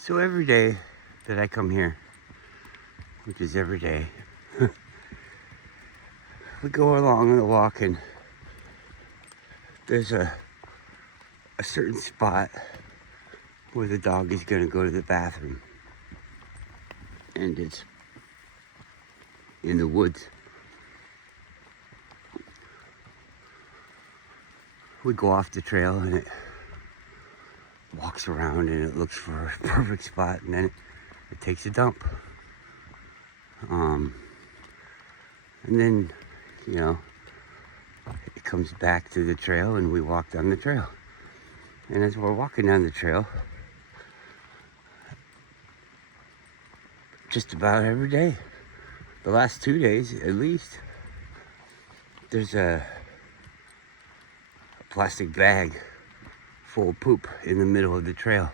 So every day that I come here, which is every day, we go along on the walk and there's a certain spot where the dog is gonna go to the bathroom. And it's in the woods. We go off the trail and it walks around and it looks for a perfect spot and then it takes a dump. And then, it comes back to the trail and we walk down the trail. And as we're walking down the trail, just about every day, the last 2 days at least, there's a plastic bag full of poop in the middle of the trail.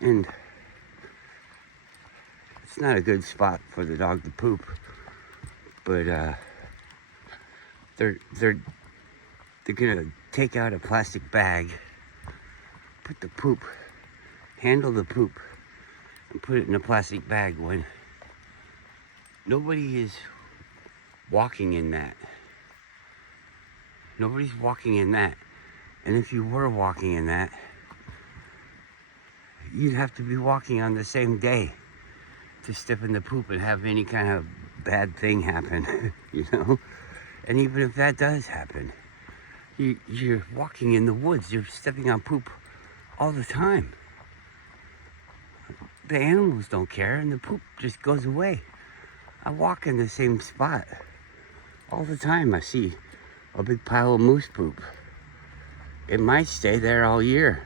And it's not a good spot for the dog to poop, but they're gonna take out a plastic bag, put the poop, handle the poop, and put it in a plastic bag when nobody is walking in that. Nobody's walking in that. And if you were walking in that, you'd have to be walking on the same day to step in the poop and have any kind of bad thing happen, And even if that does happen, you're walking in the woods, you're stepping on poop all the time. The animals don't care and the poop just goes away. I walk in the same spot all the time. I see a big pile of moose poop. It might stay there all year.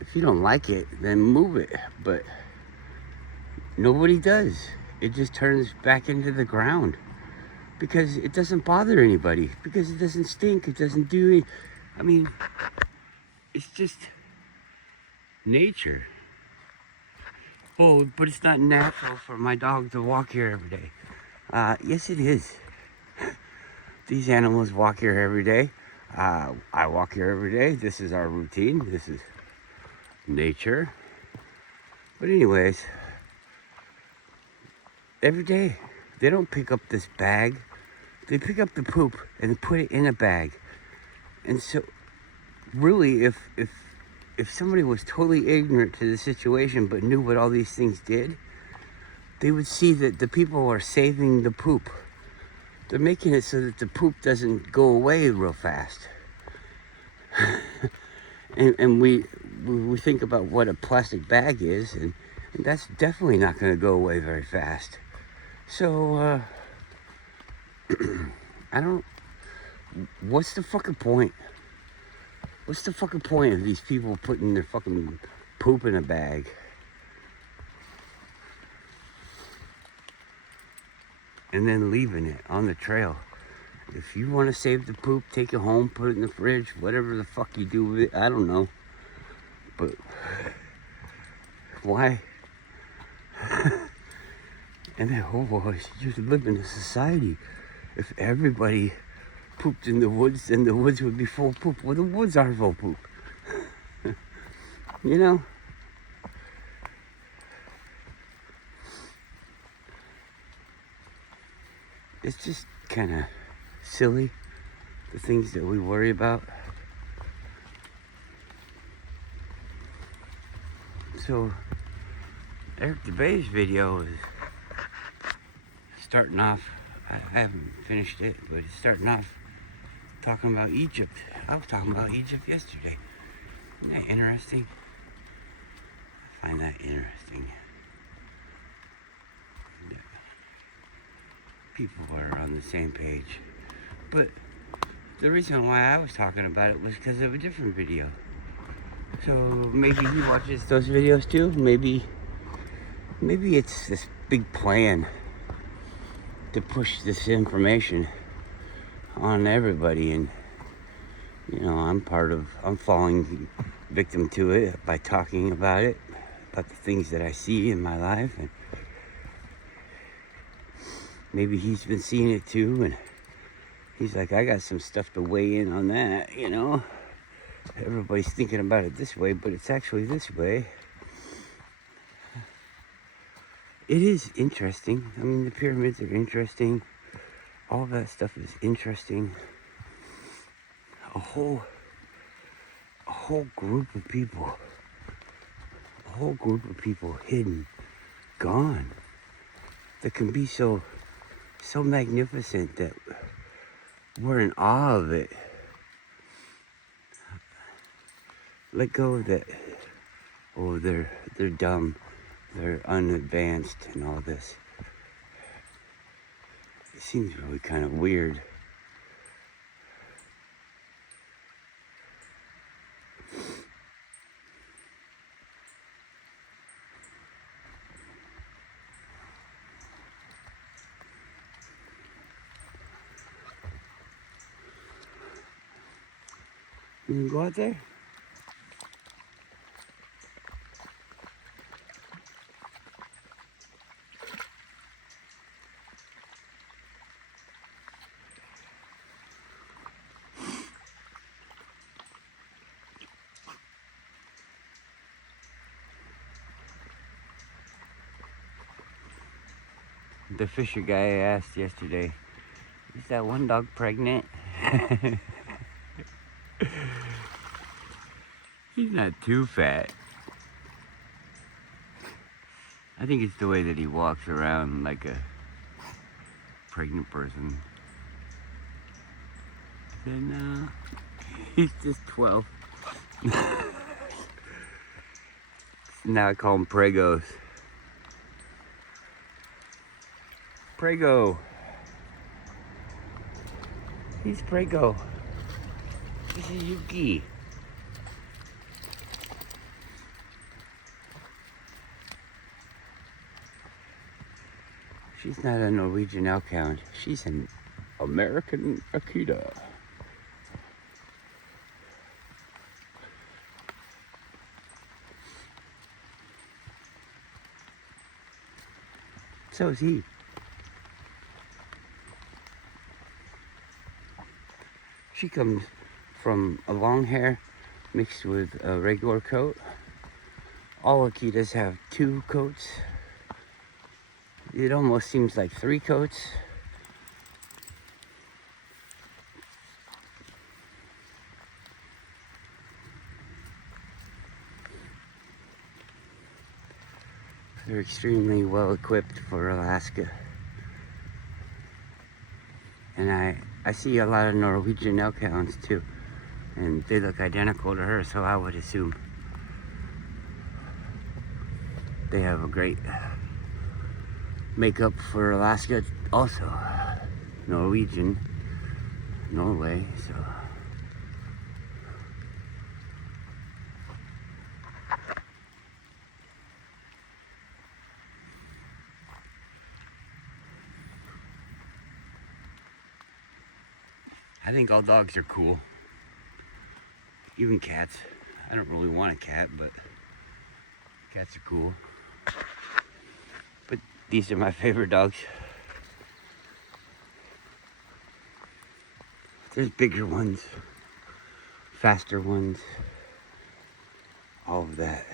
If you don't like it, then move it. But nobody does. It just turns back into the ground because it doesn't bother anybody, because it doesn't stink, it doesn't do it. I mean, it's just nature. Oh, but it's not natural for my dog to walk here every day. Yes, it is. These animals walk here every day. I walk here every day. This is our routine. This is nature. But anyways, every day they don't pick up this bag. They pick up the poop and put it in a bag. And so really, if somebody was totally ignorant to the situation but knew what all these things did, they would see that the people are saving the poop. They're making it so that the poop doesn't go away real fast. and we think about what a plastic bag is, and that's definitely not going to go away very fast. So, what's the fucking point? What's the fucking point of these people putting their fucking poop in a bag? And then leaving it on the trail. If you want to save the poop, take it home, put it in the fridge, whatever the fuck you do with it, I don't know. But why? And then, you live in a society. If everybody pooped in the woods, then the woods would be full of poop. Well, the woods are full of poop. It's just kind of silly, the things that we worry about. So, Eric DeBay's video is starting off, I haven't finished it, but it's starting off talking about Egypt. I was talking about Egypt yesterday. Isn't that interesting? I find that interesting. People are on the same page. But the reason why I was talking about it was because of a different video. So maybe he watches those videos too. Maybe it's this big plan to push this information on everybody, and I'm falling victim to it by talking about it, about the things that I see in my life, and maybe he's been seeing it too, and he's like, I got some stuff to weigh in on that, Everybody's thinking about it this way, but it's actually this way. it is interesting. I mean, the pyramids are interesting. All that stuff is interesting. A whole group of people. A whole group of people hidden, gone. That can be so magnificent that we're in awe of it. Let go of that. Oh, they're dumb. They're unadvanced and all this. It seems really kind of weird. You can go out there? The fisher guy asked yesterday, is that one dog pregnant? He's not too fat. I think it's the way that he walks around like a pregnant person. Then he's just 12. Now I call him Pregos. Prego. He's Prego. This is Yuki. She's not a Norwegian elkhound. She's an American Akita. So is he. She comes from a long hair mixed with a regular coat. All Akitas have 2 coats. It almost seems like 3 coats. They're extremely well equipped for Alaska. And I see a lot of Norwegian elkhounds too. And they look identical to her, so I would assume they have a great makeup for Alaska also. Norwegian, Norway, so. I think all dogs are cool. Even cats. I don't really want a cat, but cats are cool. But these are my favorite dogs. There's bigger ones, faster ones, all of that.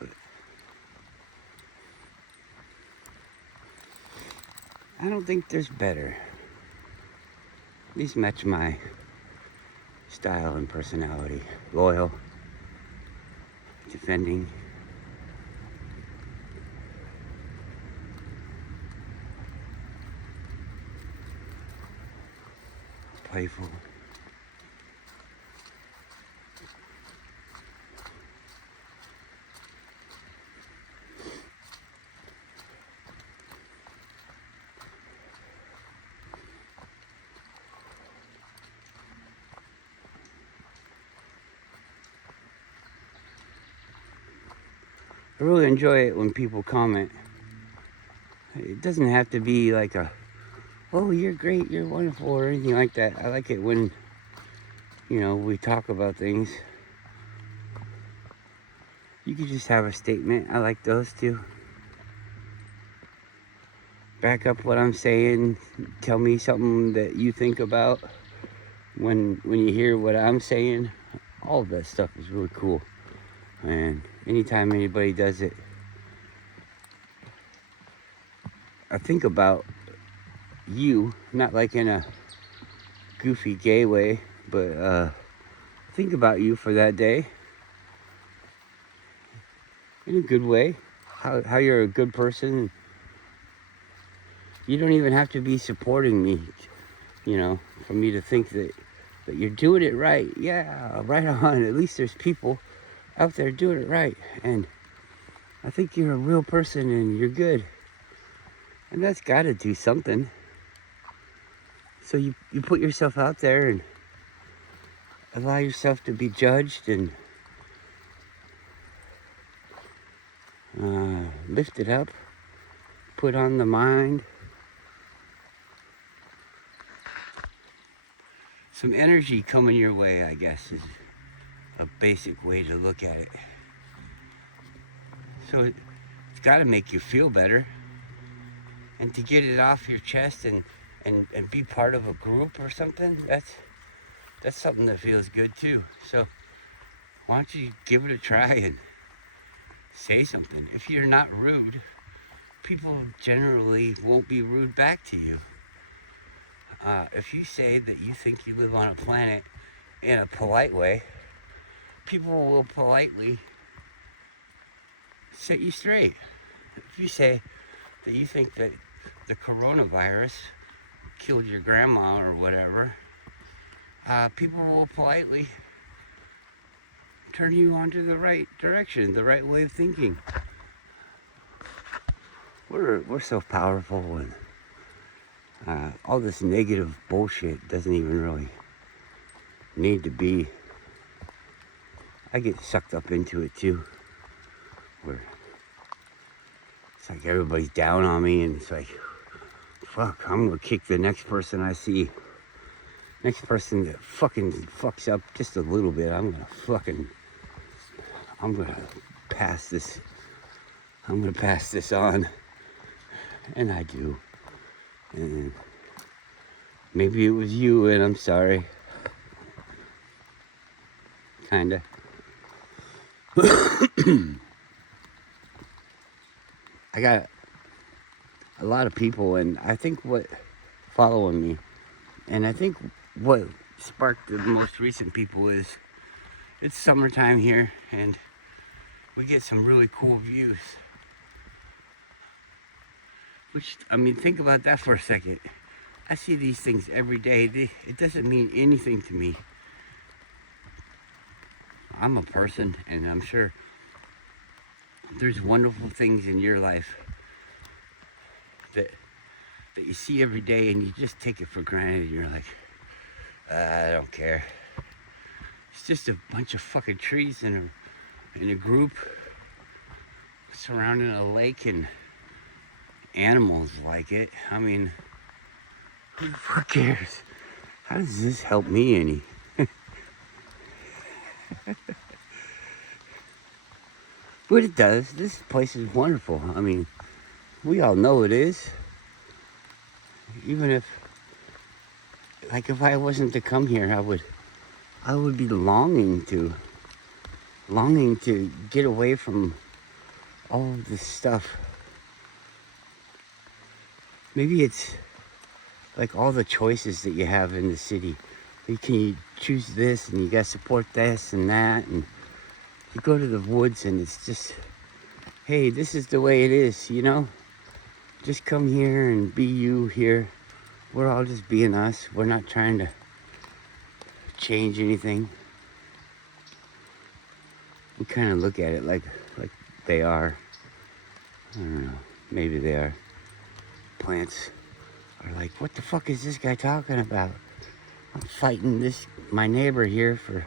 But I don't think there's better. These match my style and personality. Loyal, defending, playful. I really enjoy it when people comment. It doesn't have to be like a, oh, you're great, you're wonderful, or anything like that. I like it when, you know, we talk about things. You could just have a statement. I like those too. Back up what I'm saying. Tell me something that you think about when you hear what I'm saying. All of that stuff is really cool. And anytime anybody does it, I think about you, not like in a goofy gay way, but think about you for that day in a good way. How you're a good person. You don't even have to be supporting me, for me to think that you're doing it right. Yeah, right on. At least there's people out there doing it right. And I think you're a real person and you're good. And that's got to do something. So you put yourself out there and allow yourself to be judged and lifted up, put on the mind. Some energy coming your way, I guess, is a basic way to look at it. So it's got to make you feel better. And to get it off your chest and be part of a group or something, that's something that feels good too. So why don't you give it a try and say something. If you're not rude, people generally won't be rude back to you. If you say that you think you live on a planet in a polite way, people will politely set you straight. If you say that you think that the coronavirus killed your grandma or whatever, people will politely turn you onto the right direction, the right way of thinking. We're so powerful, and all this negative bullshit doesn't even really need to be. I get sucked up into it too, where it's like everybody's down on me, and it's like, fuck, I'm gonna kick the next person I see. Next person that fucking fucks up just a little bit, I'm gonna pass this. I'm gonna pass this on. And I do. And maybe it was you, and I'm sorry. Kinda. I got a lot of people, and I think following me, and I think what sparked the most recent people is it's summertime here, and we get some really cool views. Which, I mean, think about that for a second. I see these things every day. It doesn't mean anything to me. I'm a person, and I'm sure there's wonderful things in your life that you see every day, and you just take it for granted. You're like, I don't care. It's just a bunch of fucking trees in a group surrounding a lake and animals like it. I mean, who the fuck cares? How does this help me any? But it does. This place is wonderful. I mean, we all know it is. Even if I wasn't to come here, I would be longing to get away from all of this stuff. Maybe it's like all the choices that you have in the city. You can choose this, and you gotta support this and that, and you go to the woods, and it's just, hey, this is the way it is, Just come here and be you here. We're all just being us. We're not trying to change anything. We kind of look at it like they are. I don't know. Maybe they are. Plants are like, what the fuck is this guy talking about? I'm fighting my neighbor here for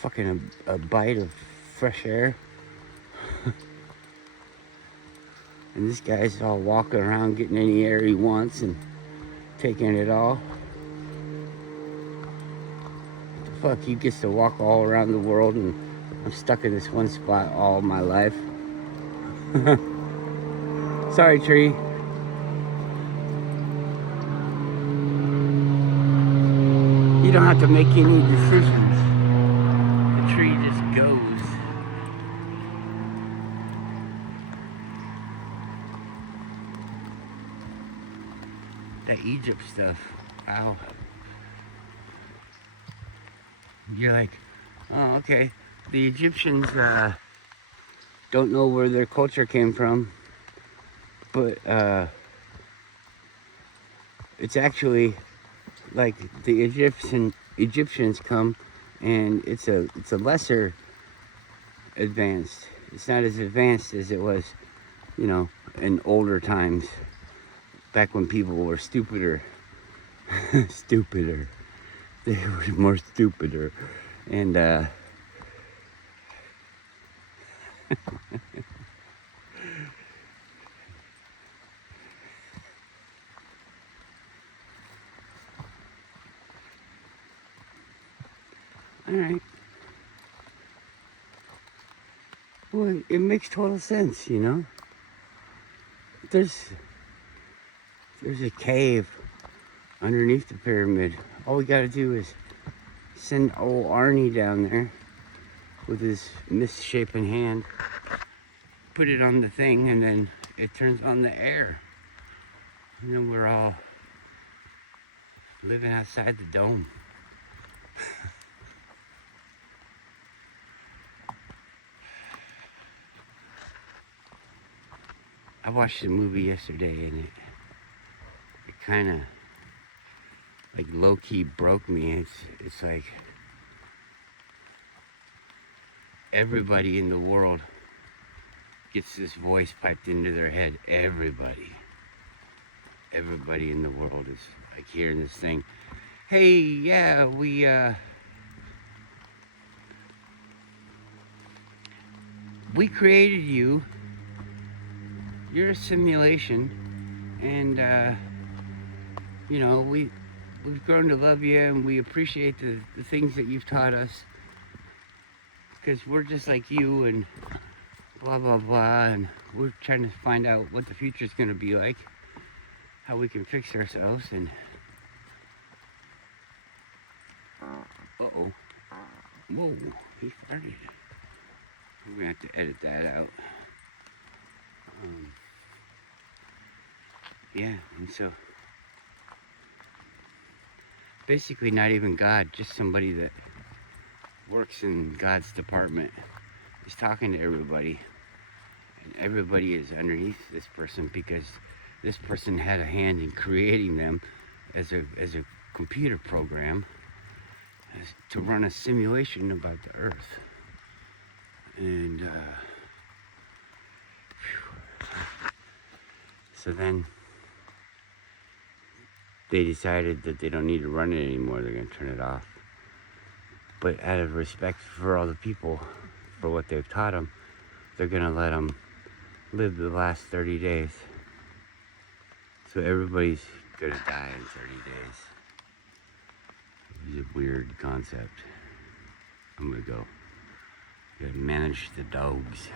fucking a bite of fresh air. And this guy's all walking around getting any air he wants and taking it all. What the fuck? He gets to walk all around the world, and I'm stuck in this one spot all my life. Sorry, tree. You don't have to make any decisions. The tree just goes. that Egypt stuff. Wow. You're like, oh, okay. The Egyptians don't know where their culture came from, but it's actually like the Egyptians come, and it's a lesser advanced. It's not as advanced as it was, you know, in older times, back when people were stupider. Stupider. They were more stupider. And all right. Well, it makes total sense, you know. There's a cave underneath the pyramid. All we gotta do is send old Arnie down there with his misshapen hand, put it on the thing, and then it turns on the air. And then we're all living outside the dome. I watched the movie yesterday, and it kind of like low-key broke me. It's like everybody in the world gets this voice piped into their head. Everybody in the world is like hearing this thing. Hey, yeah, we created you. You're a simulation, and you know, we've grown to love you, and we appreciate the things that you've taught us, because we're just like you, and blah blah blah, and we're trying to find out what the future is going to be like, how we can fix ourselves. And uh-oh, whoa, he farted. We're gonna have to edit that out. Yeah, and so basically not even God, just somebody that works in God's department is talking to everybody, and everybody is underneath this person because this person had a hand in creating them as a computer program to run a simulation about the Earth. And so then they decided that they don't need to run it anymore. They're going to turn it off. But out of respect for all the people, for what they've taught them, they're going to let them live the last 30 days. So everybody's going to die in 30 days. It's a weird concept. I'm going to go. Gotta manage the dogs.